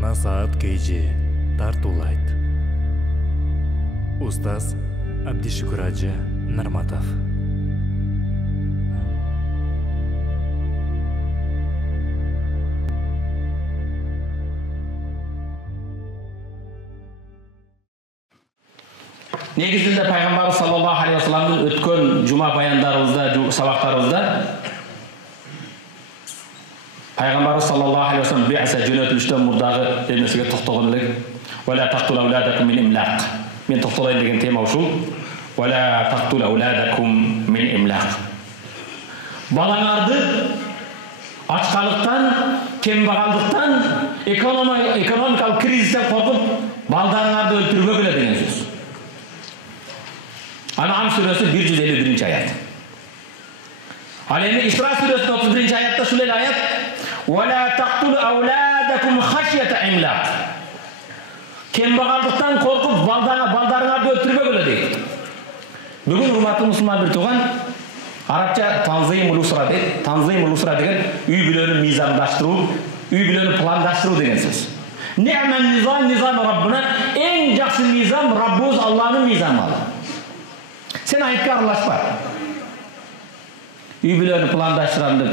Насаат KG тартуулайт. Устаз Абдишукур Ажы Нарматов. Негізінде пайғамбар саллаллаху алейхи вассаламның өткен жұма баяндарымызда, сабақтарымызда пайғамбар саллаллаху алейхи вассалам би'са жөнөтүлүштөн мурдагы темесиге токтогон элек. Вала тактул ауладакум мин имлак. Мен токтолойн деген тема ушул. Вала тактул ауладакум мин имлак. Балаңарды ачкалыктан, кембагалдыктан, экономикалык кризистен коркуп, балдарыңарды өлтүрбөгүлө деген сөз. Ан'am suresi 151. ayet. Alemi İsra suresi 31. ayette şöyle ayet: "Ve taqtulu awladakum khashyata imlaq." Kembagallıktan korkup baldarыңарды öldürmegöle deydi. Bugün hurmatlı Müslüman bir tuğan Arapça tanzim-ul usra deydi. Tanzim-ul usra degen üy bilönü mizandaştırуу, üy bilönü plandaştırуу деген söz. Ni'men nizam Rabbına, en jakşı nizam Rabbimiz Allah'ın nizamı. Sen ayıpka aralashpa. Üy bilönü plandaştıranды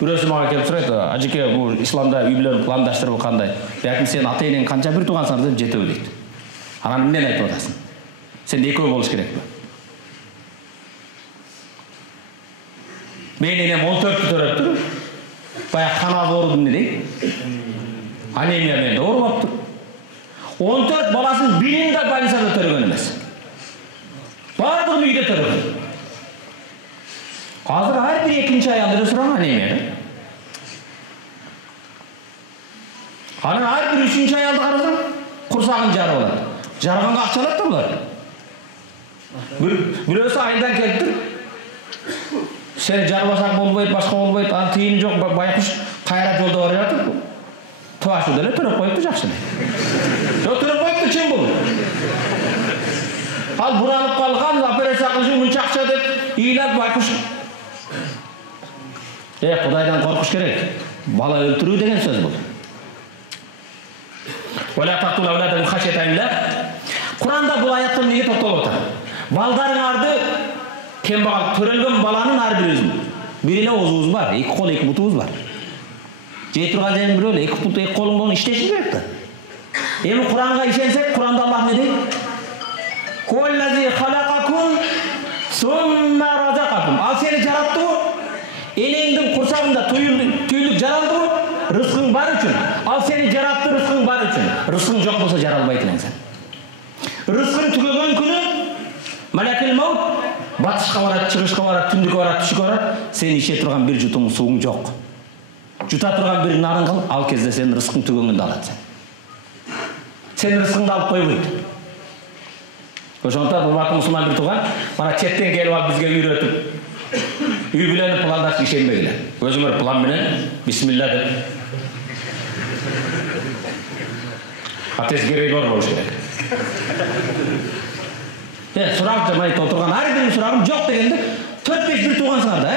birөөсү мага келип сурайт, ажеке бул исламда үй бүлөнү пландаштыруу кандай? Бәлким сен ата энең канча бир туугансың деп жетеби дейт. Анан эмнени айтып атасың? Сен экөө болуш керекпи? Мен энем 14 төрөптүр. Баягы канал ооруду эмне дейт? Анемия менде ооруп аптыр. 14 баласын бирин да больницада төрөгөн эмес. Бардыгын үйдө төрөгөн. Hazır her bir ikinci ayağında restoran annemiydi. Hani her bir üçüncü ayağında karasın, kursağın jarı oladı. Jarğanга akça alады da bular. Birөөsü ayından keliptir. Sen jarbasaң болбойт, башка болбойт, анын тыйыны жок, байкуш кайра жолдо бара жатып. Туашууда эле төрөп коюпту жакшы. Жок төрөп коюпту чын бул. Ал буранып калган, операция кылышы мынча акча деп ыйлап байкуш. Кудайдан коркуш керек. Бала өлтүрүү деген сөз бул. Вала тактул ауладакум хашята имлак. Куранда бул аяттан эмнеге токтолуп атат? Балдарыңарды кембагал төрөлгөн баланын ар бирибиздин бир эле оозубуз бар, эки кол, эки бутубуз бар. Жей турган жерин бирөө эле, эки бут, эки колуң менен иштеши керек да. Эми Куранга ишенсек, Куранда Аллах эмне дейт? Коллази халакакум сумма разакакум. Ал сени жараттыбы? Энеңдин курсагында түйүлүк жаралдыбы? Рызкың бар үчүн. Ал сени жаратты, рызкың бар үчүн. Рызкың жок болсо жаралбайт элеңсен. Рызкың түгөгөн күнү Малакул маут батышка барат, чыгышка барат, түндүккө барат, түшүккө барат. Сен иче турган бир жутуң сууң жок. Жута турган бир нарың кыл, ал кезде сен рызкың түгөгөндө алат сен. Сен рызкыңды алып койбойт. Ошондуктан урматтуу мусулман бир туган, мана четтен келип алып бизге үйрөтүп, үй бүлөнү пландаш ишенбегиле. Өзүңөр план менен бисмилла деп. Атес керек болуш керек. Сурак жамайт отурган ар бирин сурагым жок дегенде 4-5 бир туугансыңар да,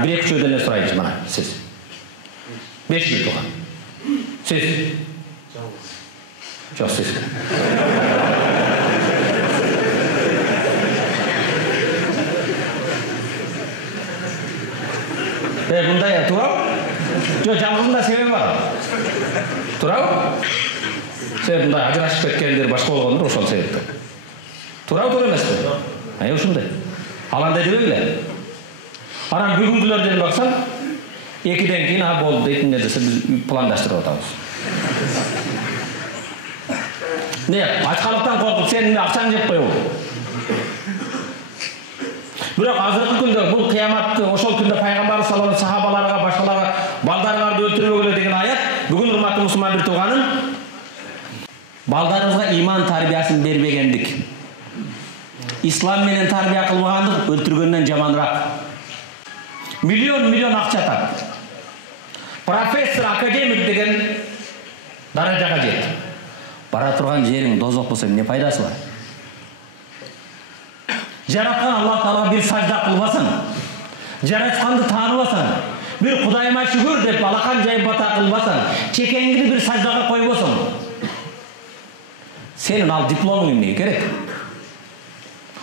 бир эки чөйдөн эле сурайбыз мана сиз. 5 бир тууган. Сиз. Жок сиз. Мындай турабы? Жок, жалгыздын себеби бар. Турабы? Сен мындай ажырашып кеткендер башка болгондур ошол себептен. Турабы, туура эмеспи? Ушундай. Ал андай дебегиле. Анан бүгүнкүлөрдөн баксаң, 2ден кийин болду дейт, эмне десе биз пландаштырып атабыз. Не, ачкалыктан коркуп сен акчаңды жеп койбу. Бирок азыркы күндө бул кыяматты ошол күндө пайгамбар саллаллаху алейхи сахабаларга, башкаларга балдарыңарды өлтүрбөгүлө деген аят бүгүн урматтуу мусулман бир тууганым балдарыңызга иман тарбиясын бербегендик, ислам менен тарбия кылбагандык өлтүргөндөн жаманыраак. Миллион акча тап. Профессор, академик деген даражага жет. Бара турган жериң дозок болсо эмне пайдасы бар? Жараткан Аллах Таала бир сажда кылбасаң, жаратканды тааныбасаң, bir Kudayıma şükür деп алақан жайып бата кылбасаң, чекеңди bir саждаға койбосоң, senin al diplomың эмнеге керек?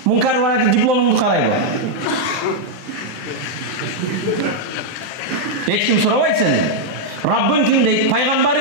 Мункар бар дипломыңды карайбы? Эч ким сурабайт сени. Rabbin kim deydi? Peygamber